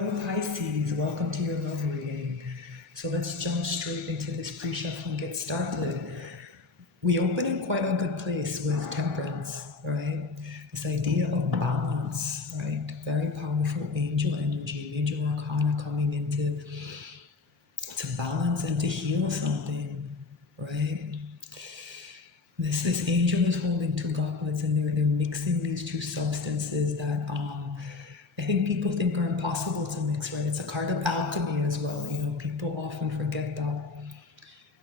Hello Pisces, welcome to your love reading. So let's jump straight into this pre-shuffle and get started. We open in quite a good place with temperance, right? This idea of balance, right? Very powerful angel energy, major arcana coming into to balance and to heal something, right? This angel is holding two gauntlets and they're mixing these two substances that I think people think are impossible to mix, right? It's a card of alchemy as well. You know, people often forget that,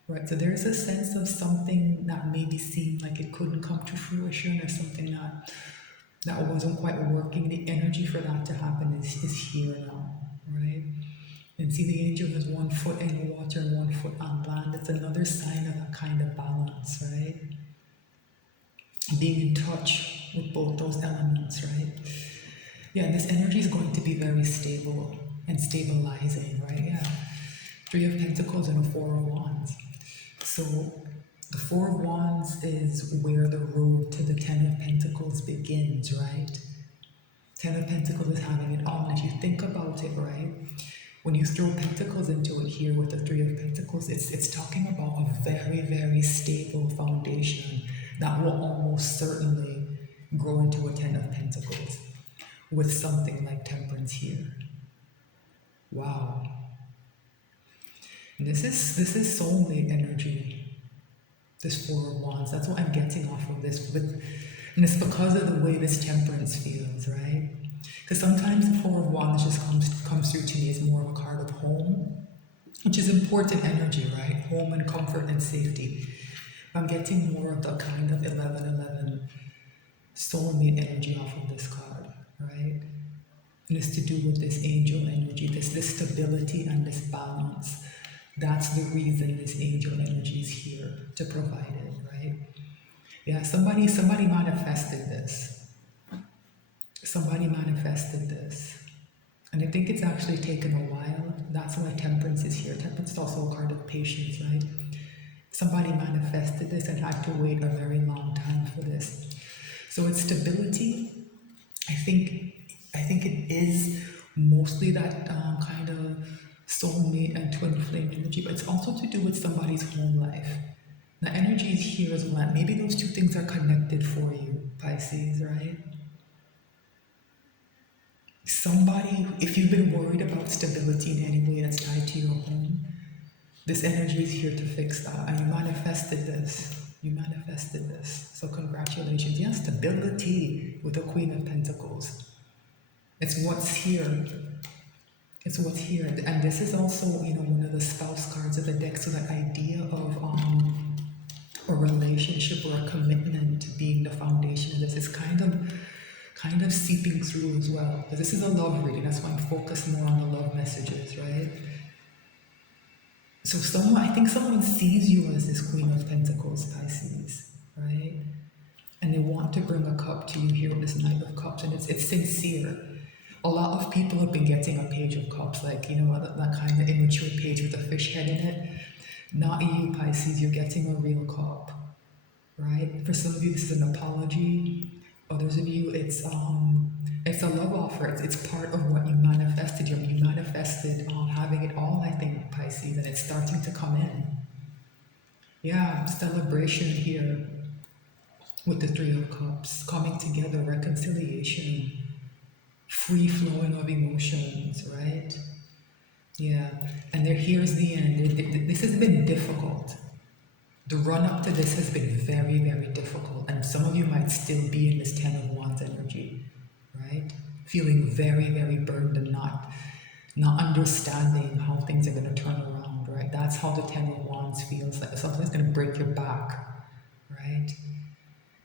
right? So there's a sense of something that maybe seemed like it couldn't come to fruition, or something that wasn't quite working. The energy for that to happen is here now, right? And see, the angel has one foot in the water and one foot on land. It's another sign of that kind of balance, right? Being in touch with both those elements, right? Yeah, this energy is going to be very stable and stabilizing, right? Yeah. Three of Pentacles and a Four of Wands. So the Four of Wands is where the road to the Ten of Pentacles begins, right? Ten of Pentacles is having it all. And if you think about it, right, when you throw Pentacles into it here with the Three of Pentacles, it's talking about a very, very stable foundation that will almost certainly grow into a Ten of Pentacles with something like Temperance here. Wow. And this is soulmate energy. This Four of Wands. That's what I'm getting off of this. And it's because of the way this Temperance feels, right? Because sometimes the Four of Wands just comes through to me as more of a card of home, which is important energy, right? Home and comfort and safety. I'm getting more of the kind of 11-11 soulmate energy off of this card, right? And it's to do with this angel energy, this stability and this balance. That's the reason this angel energy is here, to provide it, right? Yeah, somebody manifested this. Somebody manifested this. And I think it's actually taken a while. That's why Temperance is here. Temperance is also a card of patience, right? Somebody manifested this and had to wait a very long time for this. So it's stability. I think it is mostly that kind of soulmate and twin flame energy, but it's also to do with somebody's home life. The energy is here as well. Maybe those two things are connected for you, Pisces, right? Somebody, if you've been worried about stability in any way that's tied to your home, this energy is here to fix that. And you manifested this. You manifested this. So congratulations. Yes, stability with the Queen of Pentacles. It's what's here. It's what's here. And this is also, one of the spouse cards of the deck. So that idea of a relationship or a commitment being the foundation of this is kind of seeping through as well. But this is a love reading. That's why I'm focused more on the love messages, right? So I think someone sees you as this Queen of Pentacles, Pisces, right? And they want to bring a cup to you here with this Knight of Cups, and it's sincere. A lot of people have been getting a Page of Cups, like, that kind of immature page with a fish head in it. Not you, Pisces, you're getting a real cup, right? For some of you, this is an apology. Others of you, it's a love offer. It's part of what you manifested. You manifested having it all, I think, Pisces, and it's starting to come in. Yeah, celebration here with the Three of Cups, coming together, reconciliation, free flowing of emotions, right? Yeah, and here's the end. This has been difficult. The run up to this has been very, very difficult, and some of you might still be in this Ten of Wands energy, right? Feeling very, very burdened and not understanding how things are going to turn around, right? That's how the Ten of Wands feels, like something's going to break your back, right?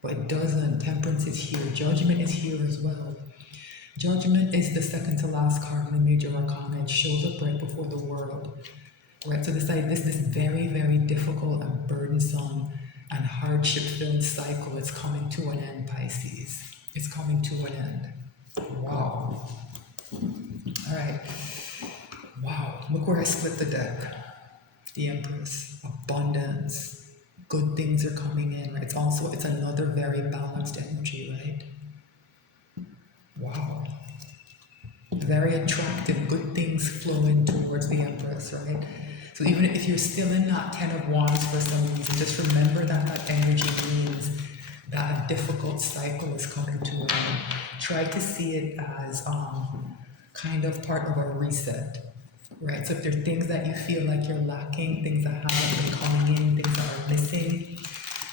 But it doesn't. Temperance is here. Judgment is here as well. Judgment is the second to last card in the major arcana. It shows up right before the world, right? So this very, very difficult and burdensome and hardship-filled cycle is coming to an end, Pisces. It's coming to an end. Wow. All right. Wow. Look where I split the deck. The Empress. Abundance. Good things are coming in, right? It's another very balanced energy, right? Wow. Very attractive, good Pisces, right? So even if you're still in that Ten of Wands for some reason, just remember that that energy means that a difficult cycle is coming to an end. Try to see it as kind of part of a reset, right? So if there are things that you feel like you're lacking, things that haven't been coming in, things that are missing,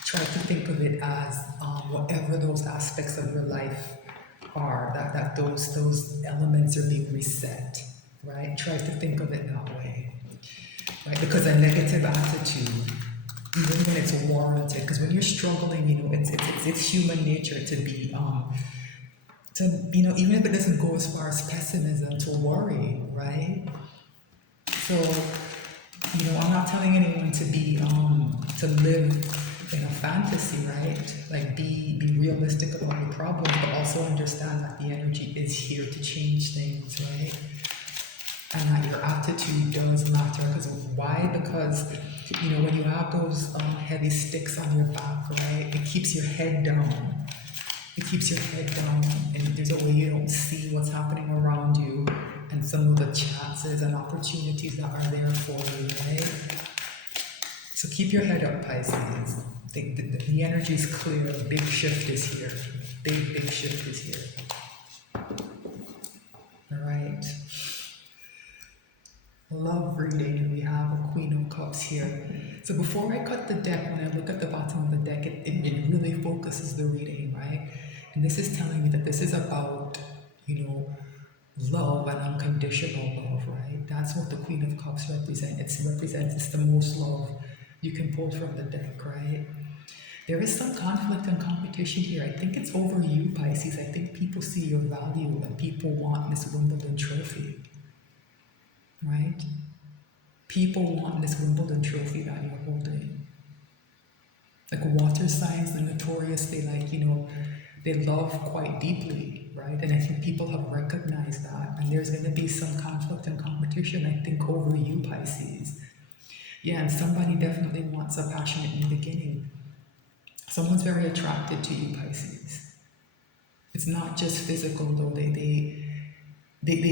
try to think of it as whatever those aspects of your life are, that those elements are being reset, right? Try to think of it that way, right? Because a negative attitude, even when it's warranted, because when you're struggling, you know, it's human nature to be to, you know, even if it doesn't go as far as pessimism, to worry, right? So, you know, I'm not telling anyone to be to live in a fantasy, right? Like be realistic about your problems, but also understand that the energy is here to change things, right? And that your attitude does matter. Because why? Because, you know, when you have those heavy sticks on your back, right, it keeps your head down. It keeps your head down, and there's a way you don't see what's happening around you and some of the chances and opportunities that are there for you, right? So keep your head up, Pisces. The energy is clear. A big shift is here. Big shift is here. All right. Love reading. We have a Queen of Cups here. So before I cut the deck, when I look at the bottom of the deck, it really focuses the reading, right? And this is telling me that this is about, you know, love and unconditional love, right? That's what the Queen of Cups represents. It's the most love you can pull from the deck, right? There is some conflict and competition here. I think it's over you, Pisces. I think people see your value and people want this Wimbledon trophy, right? People want this Wimbledon trophy that you're holding. Like water signs are notorious. They like, you know, they love quite deeply, right? And I think people have recognized that. And there's going to be some conflict and competition, I think, over you, Pisces. Yeah, and somebody definitely wants a passionate new beginning. Someone's very attracted to you, Pisces. It's not just physical, though. They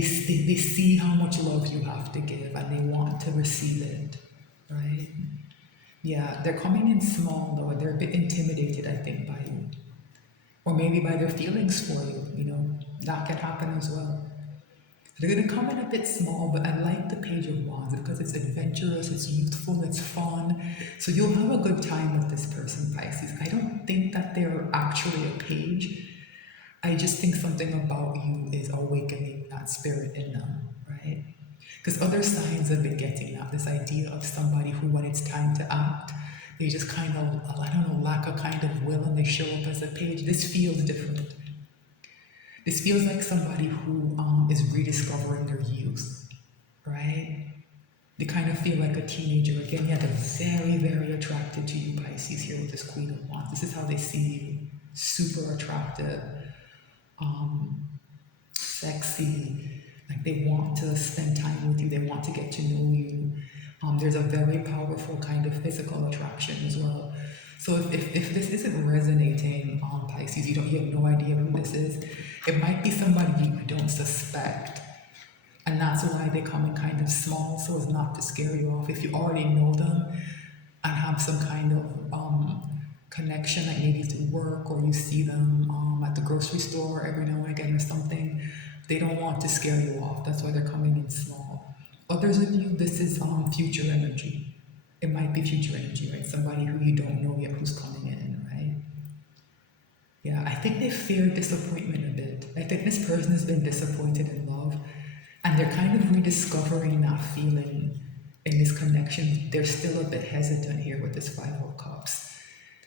see how much love you have to give, and they want to receive it, right? Yeah, they're coming in small, though. They're a bit intimidated, I think, by you. Or maybe by their feelings for you, you know. That can happen as well. They're going to come in a bit small, but I like the Page of Wands because it's adventurous, it's youthful, it's fun. So you'll have a good time with this person, Pisces. I don't think that they're actually a page. I just think something about you is awakening that spirit in them, right? Because other signs have been getting at this idea of somebody who, when it's time to act, they just kind of, I don't know, lack a kind of will and they show up as a page. This feels different. This feels like somebody who is rediscovering their youth, right? They kind of feel like a teenager again. Yeah, they're very, very attracted to you, Pisces, here with this Queen of Wands. This is how they see you. Super attractive, sexy. Like they want to spend time with you. They want to get to know you. There's a very powerful kind of physical attraction as well. So if this isn't resonating on Pisces, you have no idea who this is, it might be somebody you don't suspect. And that's why they come in kind of small, so as not to scare you off. If you already know them and have some kind of connection, like maybe through work or you see them at the grocery store every now and again or something, they don't want to scare you off. That's why they're coming in small. Others of you, this is future energy. It might be future energy, right? Somebody who you don't know yet who's coming in, right? Yeah, I think they fear disappointment a bit. I think this person has been disappointed in love and they're kind of rediscovering that feeling in this connection. They're still a bit hesitant here with this Five of Cups.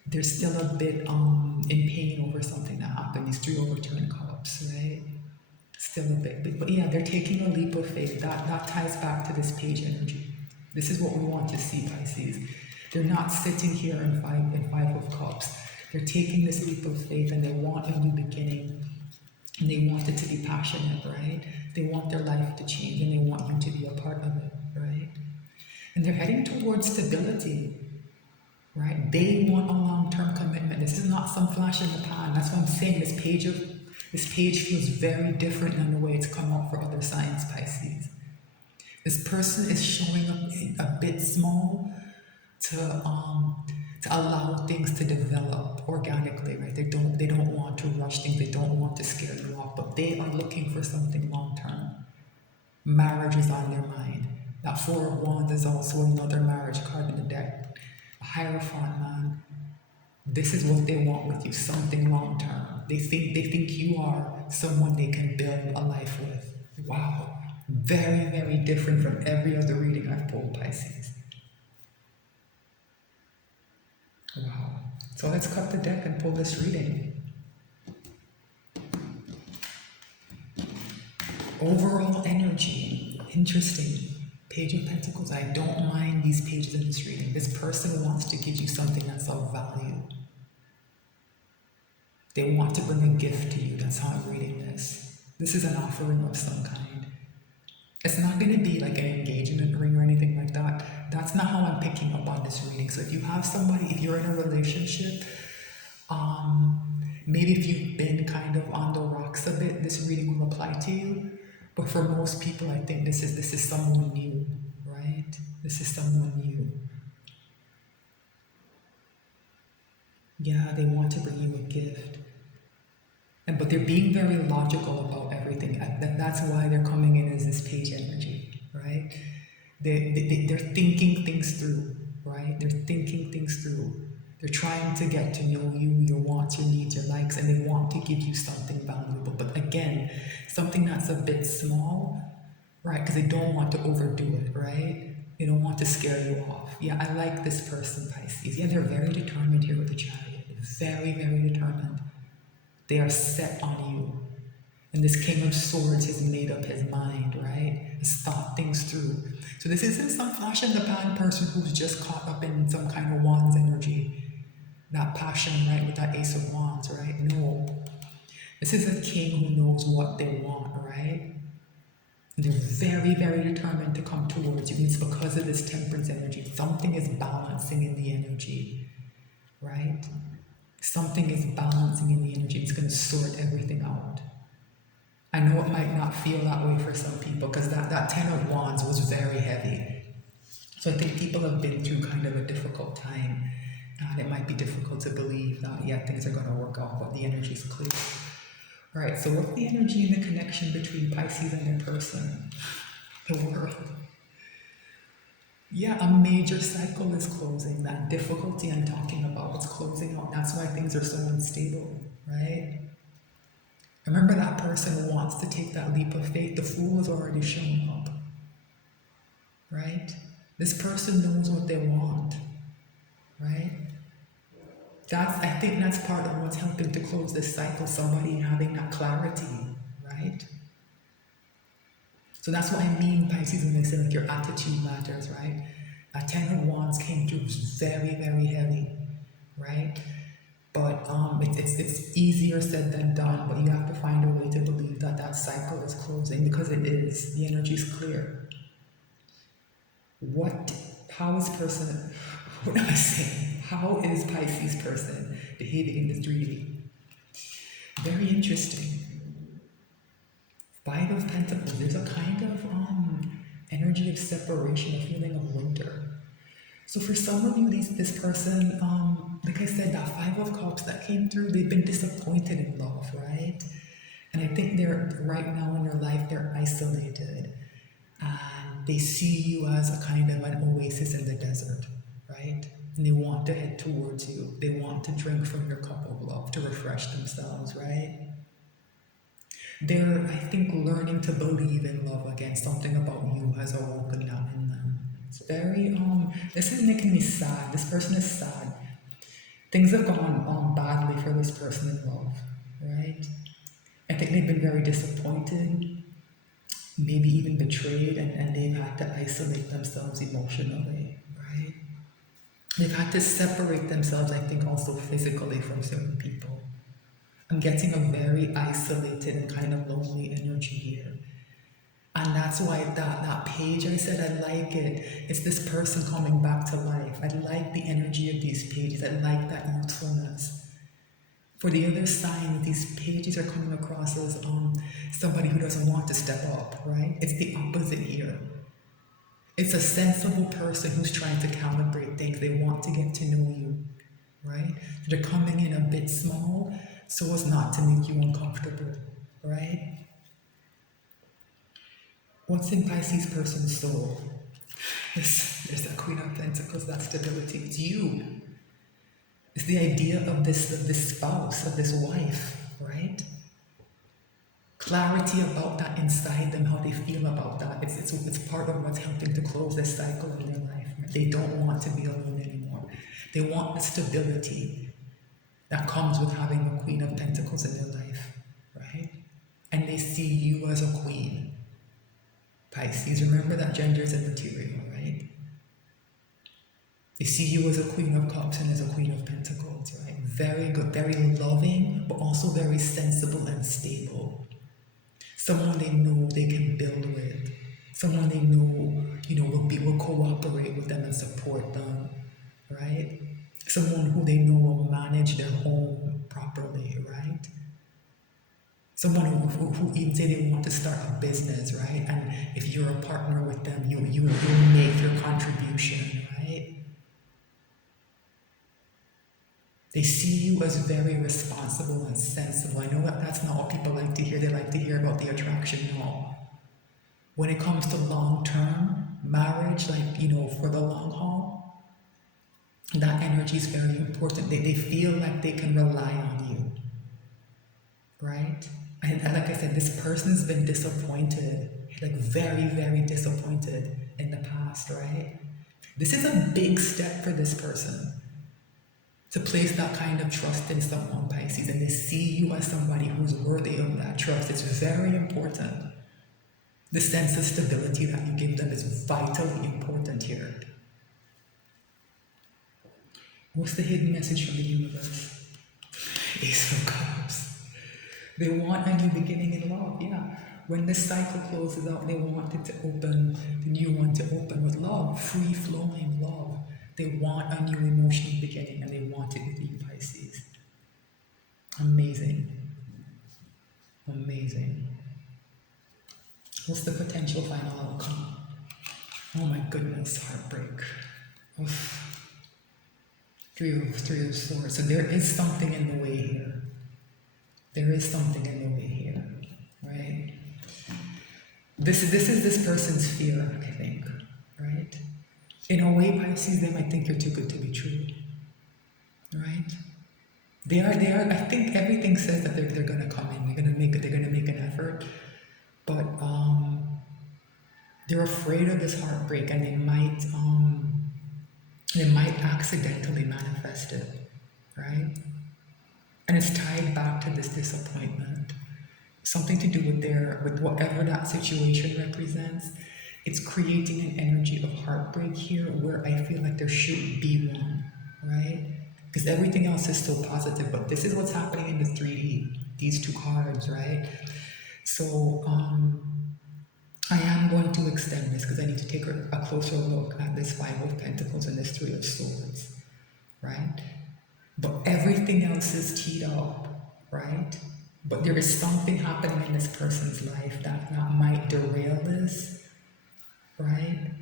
They're still a bit in pain over something that happened, these 3 overturned cups, right? Still a bit, but yeah, they're taking a leap of faith. That ties back to this page energy. This is what we want to see, Pisces. They're not sitting here in five of Cups. They're taking this leap of faith and they want a new beginning. And they want it to be passionate, right? They want their life to change and they want you to be a part of it, right? And they're heading towards stability, right? They want a long-term commitment. This is not some flash in the pan. That's what I'm saying. This page feels very different than the way it's come out for other signs, Pisces. This person is showing up a bit small to allow things to develop organically, right? They don't want to rush things, they don't want to scare you off, but they are looking for something long term. Marriage is on their mind. That Four of Wands is also another marriage card in the deck. A Hierophant, man. This is what they want with you, something long term. They think you are someone they can build a life with. Wow. Very, very different from every other reading I've pulled, Pisces. Wow. So let's cut the deck and pull this reading. Overall energy, interesting. Page of Pentacles, I don't mind these pages in this reading. This person wants to give you something that's of value. They want to bring a gift to you. That's how I'm reading this. This is an offering of some kind. It's not going to be like an engagement ring or anything like that. That's not how I'm picking up on this reading. So if you have somebody, if you're in a relationship, maybe if you've been kind of on the rocks a bit, this reading will apply to you. But for most people, I think this is someone new, right? This is someone new. Yeah, they want to bring you a gift. But they're being very logical about everything. That's why they're coming in as this page energy, right? They're thinking things through, right? They're thinking things through. They're trying to get to know you, your wants, your needs, your likes, and they want to give you something valuable. But again, something that's a bit small, right? Because they don't want to overdo it, right? They don't want to scare you off. Yeah, I like this person, Pisces. Yeah, they're very determined here with the Chariot. Very, very determined. They are set on you. And this King of Swords has made up his mind, right? He's thought things through. So this isn't some flash in the pan person who's just caught up in some kind of Wands energy. That passion, right, with that Ace of Wands, right? No. This is a king who knows what they want, right? And they're very, very determined to come towards you. It's because of this Temperance energy. Something is balancing in the energy, right? Something is balancing in the energy. It's going to sort everything out. I know it might not feel that way for some people because that Ten of Wands was very heavy. So I think people have been through kind of a difficult time. And it might be difficult to believe that, yeah, things are going to work out, but the energy is clear. All right, so what's the energy and the connection between Pisces and their person? The world. Yeah, a major cycle is closing. That difficulty I'm talking about, it's closing out. That's why things are so unstable, right? Remember, that person who wants to take that leap of faith. The Fool has already shown up, right? This person knows what they want, right? I think that's part of what's helping to close this cycle, somebody having that clarity, right? So that's what I mean, Pisces, when they say like your attitude matters, right? A Ten of Wands came through, was very, very heavy, right? But it's easier said than done, but you have to find a way to believe that that cycle is closing, because it is. The energy is clear. How is person, what am I saying? How is Pisces person behaving in this reading? Very interesting. Five of Pentacles, there's a kind of energy of separation, a feeling of winter. So for some of you, this person, like I said, that Five of Cups that came through, they've been disappointed in love, right? And I think they're, right now in their life, they're isolated. And they see you as a kind of an oasis in the desert, right? And they want to head towards you. They want to drink from your cup of love to refresh themselves, right? They're, I think, learning to believe in love again. Something about you has awoken that in them. It's very, this is making me sad. This person is sad. Things have gone badly for this person in love, right? I think they've been very disappointed, maybe even betrayed, and they've had to isolate themselves emotionally, right? They've had to separate themselves, I think, also physically from certain people. I'm getting a very isolated and kind of lonely energy here. And that's why that page, I said I like it. It's this person coming back to life. I like the energy of these pages. I like that youthfulness. For the other sign, these pages are coming across as somebody who doesn't want to step up, right? It's the opposite here. It's a sensible person who's trying to calibrate things. They want to get to know you, right? They're coming in a bit small so as not to make you uncomfortable, right? What's in Pisces person's soul? There's that Queen of Pentacles, that stability. It's you. It's the idea of this spouse, of this wife, right? Clarity about that inside them, how they feel about that. It's part of what's helping to close this cycle in their life. They don't want to be alone anymore. They want the stability that comes with having a Queen of Pentacles in their life, right? And they see you as a queen. Pisces, remember that gender is immaterial, right? They see you as a Queen of Cups and as a Queen of Pentacles, right? Very good, very loving, but also very sensible and stable. Someone they know they can build with. Someone they know, will cooperate with them and support them, right? Someone who they know will manage their home properly, right? Someone who even say they want to start a business, right? And if you're a partner with them, you make your contribution, right? They see you as very responsible and sensible. I know that that's not what people like to hear. They like to hear about the attraction. No. When it comes to long-term marriage, for the long haul, that energy is very important. They feel like they can rely on you, right? And like I said, this person's been disappointed, like very, very disappointed in the past, right? This is a big step for this person to place that kind of trust in someone, Pisces, and they see you as somebody who's worthy of that trust. It's very important. The sense of stability that you give them is vitally important here. What's the hidden message from the universe? Ace of Cups. They want a new beginning in love, yeah. When this cycle closes out, they want it to open, the new one to open with love, free-flowing love. They want a new emotional beginning, and they want it with you, Pisces. Amazing. Amazing. What's the potential final outcome? Oh my goodness, heartbreak. Oof. Three of Swords. So there is something in the way here. There is something in the way here, right? This is this person's fear, I think, right? In a way, Pisces, they might think you're too good to be true, right? They are. I think everything says that they're going to come in. They're going to make an effort, but they're afraid of this heartbreak, and they might accidentally manifest it, right? And it's tied back to this disappointment. Something to do with whatever that situation represents. It's creating an energy of heartbreak here where I feel like there should be one, right? Because everything else is so positive, but this is what's happening in the 3D, these two cards, right? So I am going to extend this because I need to take a closer look at this Five of Pentacles and this Three of Swords, right? But everything else is teed up, right? But there is something happening in this person's life that might derail this, right?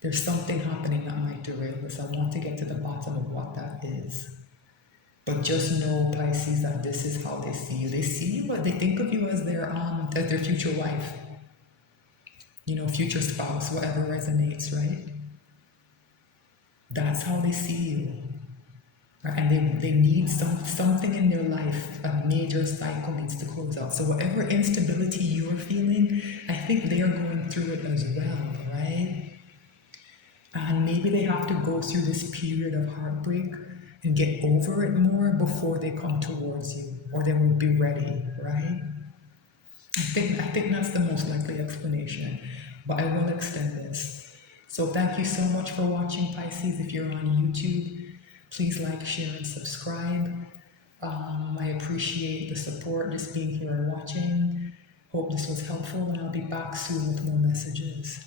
There's something happening that might derail this. I want to get to the bottom of what that is. But just know, Pisces, that this is how they see you. They see you, they think of you as their future wife, future spouse, whatever resonates, right? That's how they see you. Right? And they need something in their life. A major cycle needs to close out. So whatever instability you're feeling, I think they are going through it as well, right? And maybe they have to go through this period of heartbreak and get over it more before they come towards you, or they won't be ready, right? I think that's the most likely explanation, but I will extend this. So thank you so much for watching, Pisces. If you're on YouTube, please like, share, and subscribe. I appreciate the support, just being here and watching. Hope this was helpful, and I'll be back soon with more messages.